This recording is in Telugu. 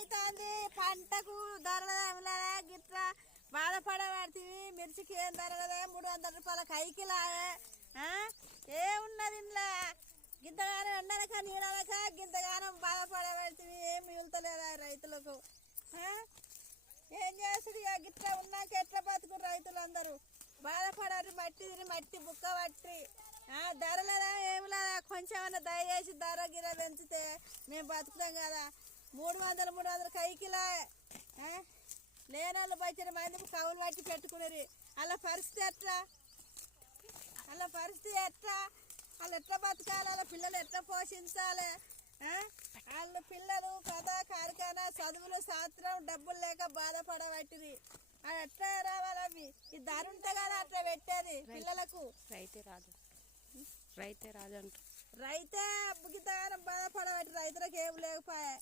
అవుతుంది పంటకు ధరలే గిట్లా బాధపడబడుతుంది. మిర్చికి ఏం ధరలదే 300 రూపాయల కైకిలాయే. ఏమున్నది ఇంట్లో గింతగానం ఎండలక నీడలక గింతగానం బాధపడబడుతుంది. ఏం మిగులుతలేదా రైతులకు? ఏం చేస్తుడు ఇక గిట్లా ఉన్నాక ఎట్లా బతుకురు రైతులందరూ? బాధపడారు మట్టి తిని మట్టి బుక్క పట్టి ధరలేదా ఏమి లేదా? కొంచెమన్నా దయచేసి ధర గిర పెంచితే మేము బతుకుతాం కదా. 300 కైకిలా లేనోళ్ళు బచ్చిన మంది కవులు పట్టి పెట్టుకునేది. అలా పరిస్థితి ఎట్లా? వాళ్ళు ఎట్లా బతకాలి? వాళ్ళ పిల్లలు ఎట్లా పోషించాలి? వాళ్ళ పిల్లలు కథా కార్ఖానా చదువులు శాస్త్రం డబ్బులు లేక బాధపడబట్టింది. అది ఎట్లా రావాలి? అవి ఈ ధర ఉంటే కదా అట్లా పెట్టేది పిల్లలకు. రైతే రాజు అంట. రైతే అబ్బుకి బాధపడబట్టి రైతులకు ఏం లేకపోయా.